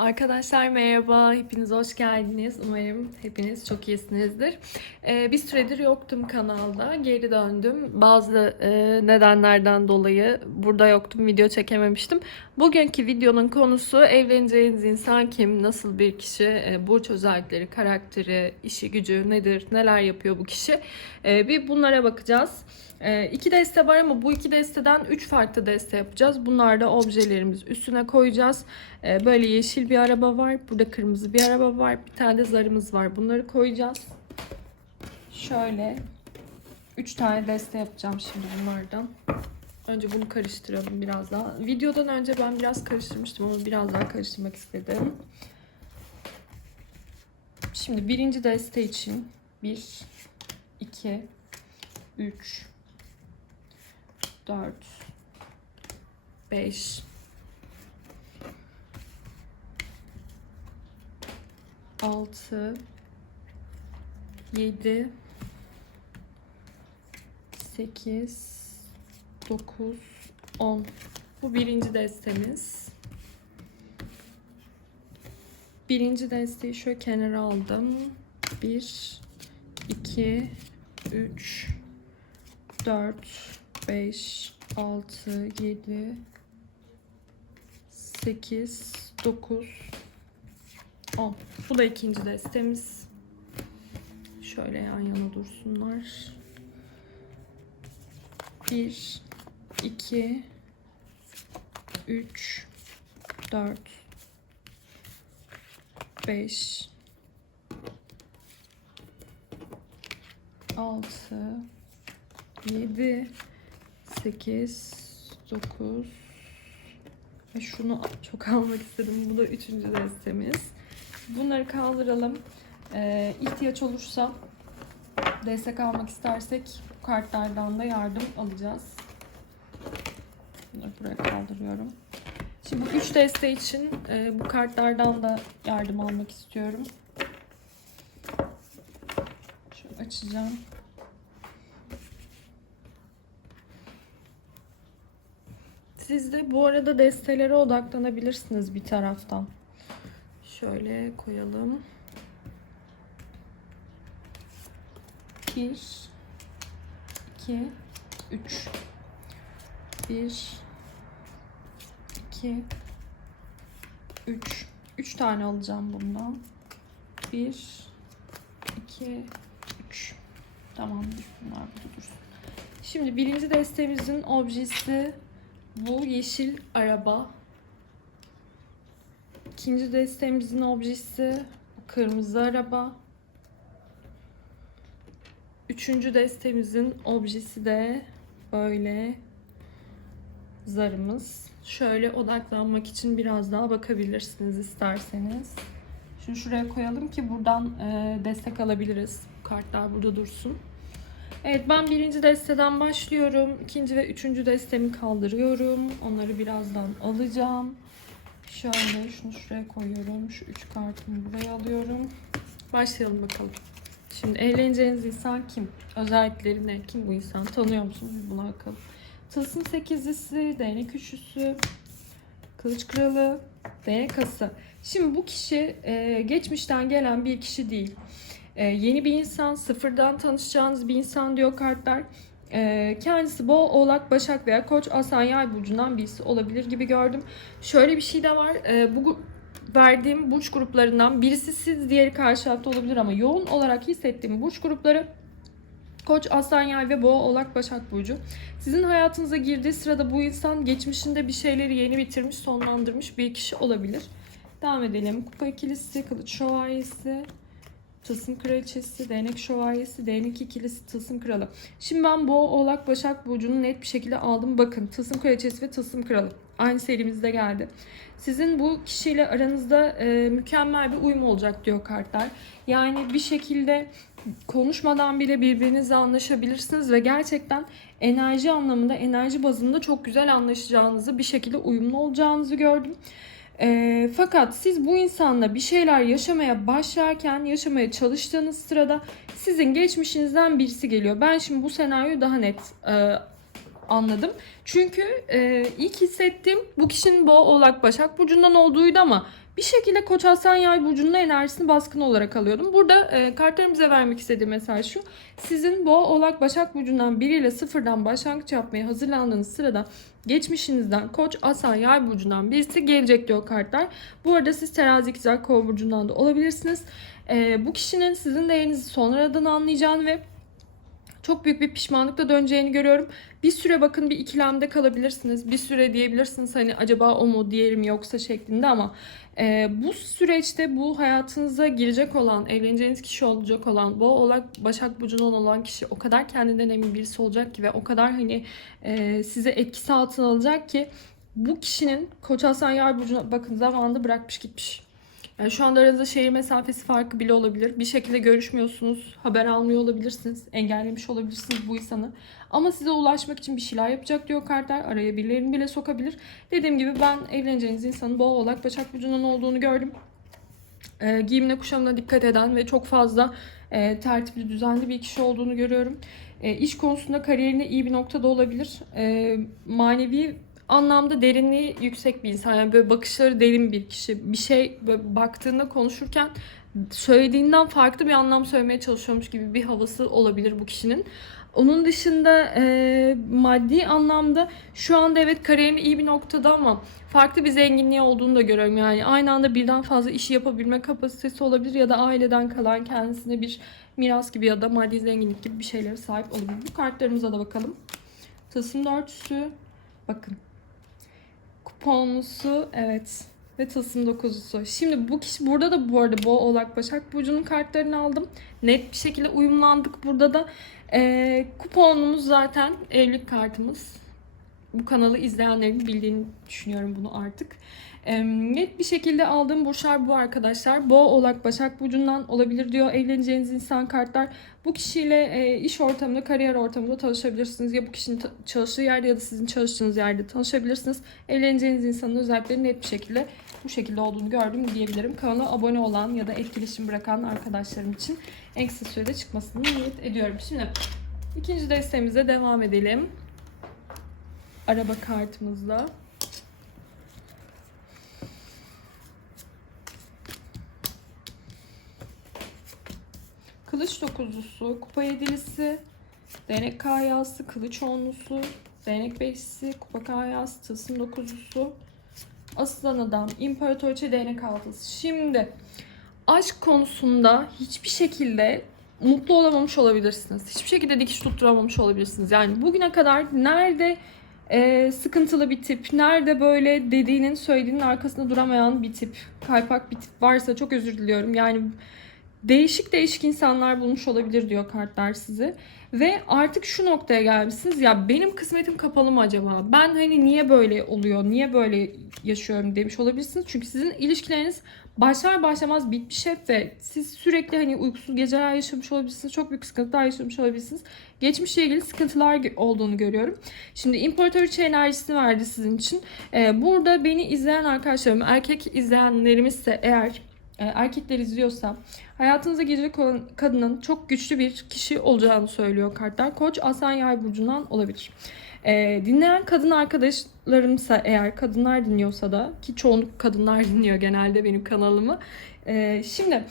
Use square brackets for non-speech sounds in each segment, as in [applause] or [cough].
Arkadaşlar merhaba, hepiniz hoş geldiniz. Umarım hepiniz çok iyisinizdir. Ee, bir süredir yoktum kanalda, geri döndüm. Bazı e, nedenlerden dolayı burada yoktum, video çekememiştim. Bugünkü videonun konusu evleneceğiniz insan kim, nasıl bir kişi, e, burç özellikleri, karakteri, işi gücü nedir, neler yapıyor bu kişi. E, bir bunlara bakacağız. E, iki deste var ama bu iki desteden üç farklı deste yapacağız. Bunlar da objelerimiz üstüne koyacağız. Böyle yeşil bir araba var. Burada kırmızı bir araba var. Bir tane de zarımız var. Bunları koyacağız. Şöyle 3 tane deste yapacağım şimdi bunlardan. Önce bunu karıştıralım biraz daha. Videodan önce ben biraz karıştırmıştım ama biraz daha karıştırmak istedim. Şimdi birinci deste için 1, 2, 3, 4, 5, 6 7 8 9 10 Bu birinci destemiz. Birinci desteği şöyle kenara aldım. 1 2 3 4 5 6 7 8 9 10. Bu da ikinci destemiz. Şöyle yan yana dursunlar. 1 2 3 4 5 6 7 8 9 ve şunu çok almak istedim. Bu da üçüncü destemiz. Bunları kaldıralım. Ee, ihtiyaç olursa destek almak istersek bu kartlardan da yardım alacağız. Bunları buraya kaldırıyorum. Şimdi bu üç deste için e, bu kartlardan da yardım almak istiyorum. Şöyle açacağım. Siz de bu arada destelere odaklanabilirsiniz bir taraftan. Şöyle koyalım. 1 2 3 1 2 3 3 tane alacağım bundan. 1 2 3 Tamamdır. Bunlar burada dursun. Şimdi birinci destemizin objesi bu yeşil araba. İkinci destemizin objesi kırmızı araba. Üçüncü destemizin objesi de böyle zarımız. Şöyle odaklanmak için biraz daha bakabilirsiniz isterseniz. Şunu şuraya koyalım ki buradan e, destek alabiliriz. Bu kartlar burada dursun. Evet ben birinci desteden başlıyorum. İkinci ve üçüncü destemi kaldırıyorum. Onları birazdan alacağım. Şöyle şunu şuraya koyuyorum. Şu üç kartımı buraya alıyorum. Başlayalım bakalım. Şimdi eğleneceğiniz insan kim? Özellikleri ne? Kim bu insan? Tanıyor musunuz? Buna bakalım. Tılsım sekizlisi, değnek üçlüsü, kılıç kralı, değnek kası. Şimdi bu kişi e, geçmişten gelen bir kişi değil. E, yeni bir insan, sıfırdan tanışacağınız bir insan diyor kartlar. E, kendisi boğa, oğlak, başak veya koç, aslan, yay burcundan birisi olabilir gibi gördüm. Şöyle bir şey de var. E, bu verdiğim burç gruplarından birisi siz, diğeri karşı olabilir ama yoğun olarak hissettiğim burç grupları Koç, Aslan, Yay ve Boğa, Oğlak, Başak Burcu. Sizin hayatınıza girdiği sırada bu insan geçmişinde bir şeyleri yeni bitirmiş, sonlandırmış bir kişi olabilir. Devam edelim. Kupa ikilisi, Kılıç Şövalyesi, Tılsım Kraliçesi, Değnek Şövalyesi, Değnek ikilisi, Tılsım Kralı. Şimdi ben Boğa, Oğlak, Başak Burcu'nu net bir şekilde aldım. Bakın Tılsım Kraliçesi ve Tılsım Kralı. Aynı serimizde geldi. Sizin bu kişiyle aranızda e, mükemmel bir uyum olacak diyor kartlar. Yani bir şekilde konuşmadan bile birbirinizle anlaşabilirsiniz ve gerçekten enerji anlamında, enerji bazında çok güzel anlaşacağınızı, bir şekilde uyumlu olacağınızı gördüm. E, fakat siz bu insanla bir şeyler yaşamaya başlarken, yaşamaya çalıştığınız sırada sizin geçmişinizden birisi geliyor. Ben şimdi bu senaryoyu daha net e, anladım. Çünkü e, ilk hissettiğim bu kişinin boğa oğlak başak burcundan olduğuydu ama Bir şekilde Koç Aslan Yay burcunun enerjisini baskın olarak alıyordum. Burada e, kartlarımıza vermek istediğim mesaj şu. Sizin Boğa Oğlak Başak burcundan biriyle sıfırdan başlangıç yapmaya hazırlandığınız sırada geçmişinizden Koç Aslan Yay burcundan birisi gelecek diyor kartlar. Bu arada siz Terazi İkizler Kova burcundan da olabilirsiniz. E, bu kişinin sizin değerinizi sonradan anlayacağını ve çok büyük bir pişmanlıkla döneceğini görüyorum. Bir süre bakın bir ikilemde kalabilirsiniz. Bir süre diyebilirsiniz hani acaba o mu diğeri mi yoksa şeklinde ama e, bu süreçte bu hayatınıza girecek olan, evleneceğiniz kişi olacak olan, bu olak Başak Burcu'ndan olan kişi o kadar kendinden emin birisi olacak ki ve o kadar hani e, size etkisi altına alacak ki bu kişinin Koç Aslan Yay Burcu'na bakın zamanında bırakmış gitmiş. Yani şu anda aranızda şehir mesafesi farkı bile olabilir. Bir şekilde görüşmüyorsunuz, haber almıyor olabilirsiniz, engellemiş olabilirsiniz bu insanı. Ama size ulaşmak için bir şeyler yapacak diyor kartlar. Araya birilerini bile sokabilir. Dediğim gibi ben evleneceğiniz insanın boğa oğlak Başak Burcu'ndan olduğunu gördüm. Ee, giyimine kuşamına dikkat eden ve çok fazla e, tertipli, düzenli bir kişi olduğunu görüyorum. E, iş konusunda kariyerinde iyi bir noktada olabilir. E, manevi anlamda derinliği yüksek bir insan. Yani böyle bakışları derin bir kişi. Bir şey böyle baktığında konuşurken söylediğinden farklı bir anlam söylemeye çalışıyormuş gibi bir havası olabilir bu kişinin. Onun dışında e, maddi anlamda şu anda evet kariyerinde iyi bir noktada ama farklı bir zenginliği olduğunu da görüyorum. Yani aynı anda birden fazla işi yapabilme kapasitesi olabilir ya da aileden kalan kendisine bir miras gibi ya da maddi zenginlik gibi bir şeylere sahip olabilir. Bu kartlarımıza da bakalım. Tılsım dörtüsü. Bakın kuponlusu evet ve tılsım dokuzusu. Şimdi bu kişi burada da bu arada Boğa Oğlak Başak Burcu'nun kartlarını aldım. Net bir şekilde uyumlandık burada da. Ee, kuponumuz zaten evlilik kartımız. Bu kanalı izleyenlerin bildiğini düşünüyorum bunu artık. Net bir şekilde aldığım burçlar bu arkadaşlar. Boğa Oğlak Başak Burcu'ndan olabilir diyor evleneceğiniz insan kartlar. Bu kişiyle e, iş ortamında, kariyer ortamında tanışabilirsiniz. Ya bu kişinin çalıştığı yerde ya da sizin çalıştığınız yerde tanışabilirsiniz. Evleneceğiniz insanın özellikleri net bir şekilde bu şekilde olduğunu gördüm diyebilirim. Kanala abone olan ya da etkileşim bırakan arkadaşlarım için en kısa sürede çıkmasını niyet ediyorum. Şimdi ikinci desteğimize devam edelim. Araba kartımızla. Kılıç dokuzlusu, kupa yedilisi, değnek kayası, kılıç onlusu, değnek beşlisi, kupa kayası, tılsım dokuzlusu, aslan adam, imparatoriçe değnek altısı. Şimdi aşk konusunda hiçbir şekilde mutlu olamamış olabilirsiniz. Hiçbir şekilde dikiş tutturamamış olabilirsiniz. Yani bugüne kadar nerede e, sıkıntılı bir tip, nerede böyle dediğinin söylediğinin arkasında duramayan bir tip, kaypak bir tip varsa çok özür diliyorum. Yani değişik değişik insanlar bulmuş olabilir diyor kartlar sizi. Ve artık şu noktaya gelmişsiniz. Ya benim kısmetim kapalı mı acaba? Ben hani niye böyle oluyor? Niye böyle yaşıyorum demiş olabilirsiniz. Çünkü sizin ilişkileriniz başlar başlamaz bitmiş hep ve siz sürekli hani uykusuz geceler yaşamış olabilirsiniz. Çok büyük sıkıntılar yaşamış olabilirsiniz. Geçmişle ilgili sıkıntılar olduğunu görüyorum. Şimdi imparatoriçe enerjisini verdi sizin için. Ee, burada beni izleyen arkadaşlarım, erkek izleyenlerimizse eğer erkekler izliyorsa hayatınıza girecek olan kadının çok güçlü bir kişi olacağını söylüyor kartlar. Koç Aslan Yay burcundan olabilir. E, dinleyen kadın arkadaşlarımsa eğer kadınlar dinliyorsa da ki çoğunluk kadınlar [laughs] dinliyor genelde benim kanalımı. E, şimdi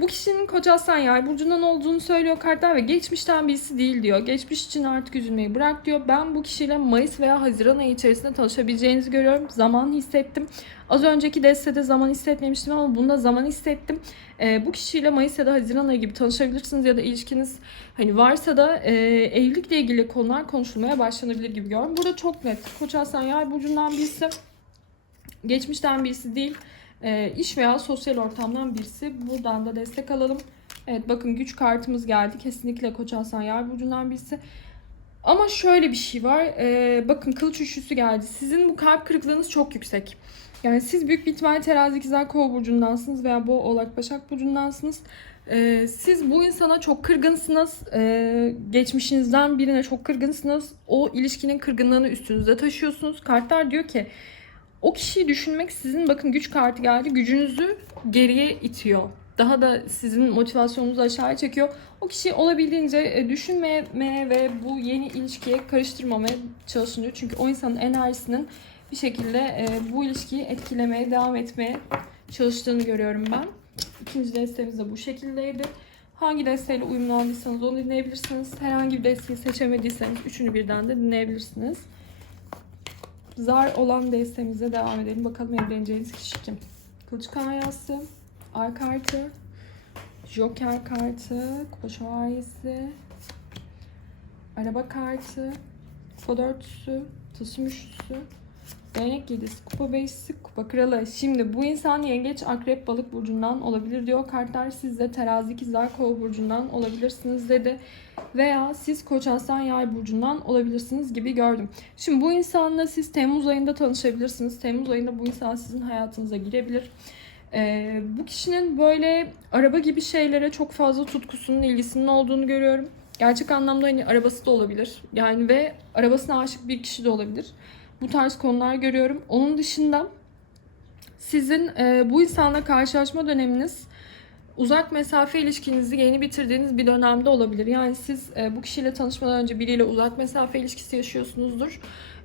bu kişinin Koç Aslan Yay burcundan olduğunu söylüyor kartlar ve geçmişten birisi değil diyor. Geçmiş için artık üzülmeyi bırak diyor. Ben bu kişiyle Mayıs veya Haziran ayı içerisinde tanışabileceğinizi görüyorum. Zaman hissettim. Az önceki destede zaman hissetmemiştim ama bunda zaman hissettim. Ee, bu kişiyle Mayıs ya da Haziran ayı gibi tanışabilirsiniz ya da ilişkiniz hani varsa da e, evlilikle ilgili konular konuşulmaya başlanabilir gibi görüyorum. Burada çok net. Koç Aslan Yay burcundan birisi. Geçmişten birisi değil. E, iş veya sosyal ortamdan birisi. Buradan da destek alalım. Evet bakın güç kartımız geldi. Kesinlikle Koç Aslan Yay burcundan birisi. Ama şöyle bir şey var. Ee, bakın kılıç üçlüsü geldi. Sizin bu kalp kırıklığınız çok yüksek. Yani siz büyük bir ihtimalle terazi ikizler kova burcundansınız veya bu oğlak başak burcundansınız. Ee, siz bu insana çok kırgınsınız. Ee, geçmişinizden birine çok kırgınsınız. O ilişkinin kırgınlığını üstünüzde taşıyorsunuz. Kartlar diyor ki o kişiyi düşünmek sizin bakın güç kartı geldi. Gücünüzü geriye itiyor. Daha da sizin motivasyonunuzu aşağıya çekiyor. O kişiyi olabildiğince e, düşünmemeye ve bu yeni ilişkiye karıştırmamaya çalışın diyor. Çünkü o insanın enerjisinin bir şekilde e, bu ilişkiyi etkilemeye devam etmeye çalıştığını görüyorum ben. İkinci destemiz de bu şekildeydi. Hangi desteğiyle uyumlu aldıysanız onu dinleyebilirsiniz. Herhangi bir desteği seçemediyseniz üçünü birden de dinleyebilirsiniz. Zar olan destemize devam edelim. Bakalım evleneceğiniz kişi kim? Kılıç kayası, ay kartı, joker kartı, kupa şövalyesi, araba kartı, kupa dörtlüsü, tılsım üçlüsü, değnek yedisi, kupa beşlisi, kupa kralı. Şimdi bu insan yengeç, akrep, balık burcundan olabilir diyor. Kartlar sizde terazi, ikizler, kova burcundan olabilirsiniz dedi. Veya siz koç, aslan, yay burcundan olabilirsiniz gibi gördüm. Şimdi bu insanla siz Temmuz ayında tanışabilirsiniz. Temmuz ayında bu insan sizin hayatınıza girebilir. Ee, bu kişinin böyle araba gibi şeylere çok fazla tutkusunun, ilgisinin olduğunu görüyorum. Gerçek anlamda hani arabası da olabilir. Yani ve arabasına aşık bir kişi de olabilir. Bu tarz konular görüyorum. Onun dışında sizin e, bu insanla karşılaşma döneminiz uzak mesafe ilişkinizi yeni bitirdiğiniz bir dönemde olabilir. Yani siz e, bu kişiyle tanışmadan önce biriyle uzak mesafe ilişkisi yaşıyorsunuzdur.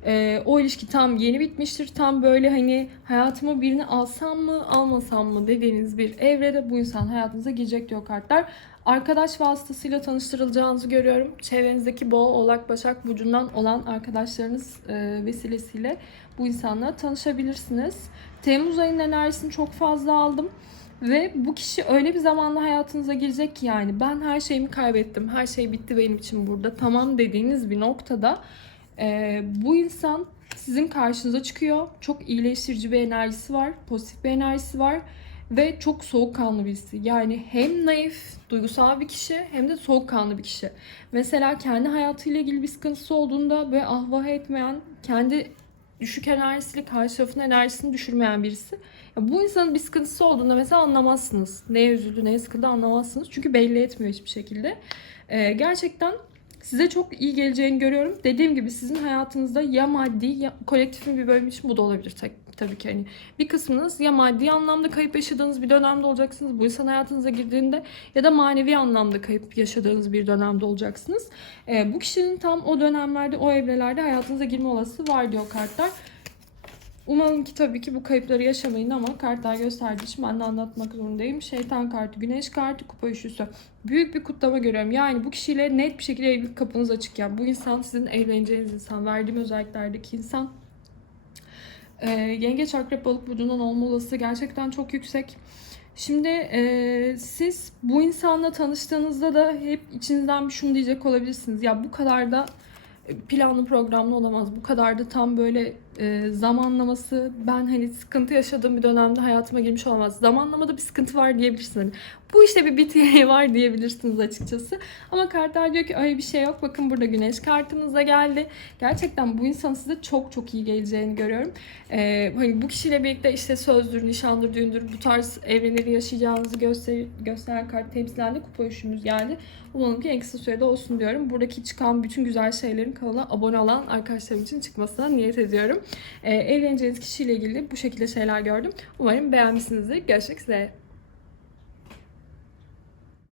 E, o ilişki tam yeni bitmiştir. Tam böyle hani hayatıma birini alsam mı almasam mı dediğiniz bir evrede bu insan hayatınıza girecek diyor kartlar. Arkadaş vasıtasıyla tanıştırılacağınızı görüyorum. Çevrenizdeki boğa, oğlak, başak burcundan olan arkadaşlarınız e, vesilesiyle bu insanla tanışabilirsiniz. Temmuz ayının enerjisini çok fazla aldım. Ve bu kişi öyle bir zamanla hayatınıza girecek ki yani ben her şeyimi kaybettim, her şey bitti benim için burada tamam dediğiniz bir noktada e, bu insan sizin karşınıza çıkıyor. Çok iyileştirici bir enerjisi var, pozitif bir enerjisi var ve çok soğukkanlı birisi. Yani hem naif, duygusal bir kişi hem de soğukkanlı bir kişi. Mesela kendi hayatıyla ilgili bir sıkıntısı olduğunda böyle ahvah etmeyen, kendi düşük enerjisiyle karşı tarafın enerjisini düşürmeyen birisi. Ya bu insanın bir sıkıntısı olduğunda mesela anlamazsınız. Neye üzüldü, neye sıkıldı anlamazsınız. Çünkü belli etmiyor hiçbir şekilde. Ee, gerçekten size çok iyi geleceğini görüyorum. Dediğim gibi sizin hayatınızda ya maddi ya kolektifin bir bölümü için bu da olabilir tabii, tabii ki. Hani bir kısmınız ya maddi anlamda kayıp yaşadığınız bir dönemde olacaksınız. Bu insan hayatınıza girdiğinde ya da manevi anlamda kayıp yaşadığınız bir dönemde olacaksınız. Ee, bu kişinin tam o dönemlerde, o evrelerde hayatınıza girme olasılığı var diyor kartlar. Umalım ki tabii ki bu kayıpları yaşamayın ama kartlar gösterdiği için ben de anlatmak zorundayım. Şeytan kartı, güneş kartı, kupa üçlüsü. Büyük bir kutlama görüyorum. Yani bu kişiyle net bir şekilde evlilik kapınız açık. Yani bu insan sizin evleneceğiniz insan. Verdiğim özelliklerdeki insan. Ee, yengeç, akrep, balık burcundan olma olasılığı gerçekten çok yüksek. Şimdi e, siz bu insanla tanıştığınızda da hep içinizden bir şunu diyecek olabilirsiniz. Ya bu kadar da planlı programlı olamaz. Bu kadar da tam böyle e, zamanlaması ben hani sıkıntı yaşadığım bir dönemde hayatıma girmiş olamaz. Zamanlamada bir sıkıntı var diyebilirsiniz. Hani bu işte bir BTA [laughs] var diyebilirsiniz açıkçası. Ama kartlar diyor ki öyle bir şey yok. Bakın burada güneş kartımız da geldi. Gerçekten bu insan size çok çok iyi geleceğini görüyorum. E, hani bu kişiyle birlikte işte sözdür, nişandır, düğündür bu tarz evrenleri yaşayacağınızı göster gösteren kart temsilendi. Kupa üçümüz geldi. Umarım ki en kısa sürede olsun diyorum. Buradaki çıkan bütün güzel şeylerin kanala abone olan arkadaşlarım için çıkmasına niyet ediyorum. Ee, evleneceğiniz kişiyle ilgili bu şekilde şeyler gördüm. Umarım beğenmişsinizdir. Görüşmek üzere.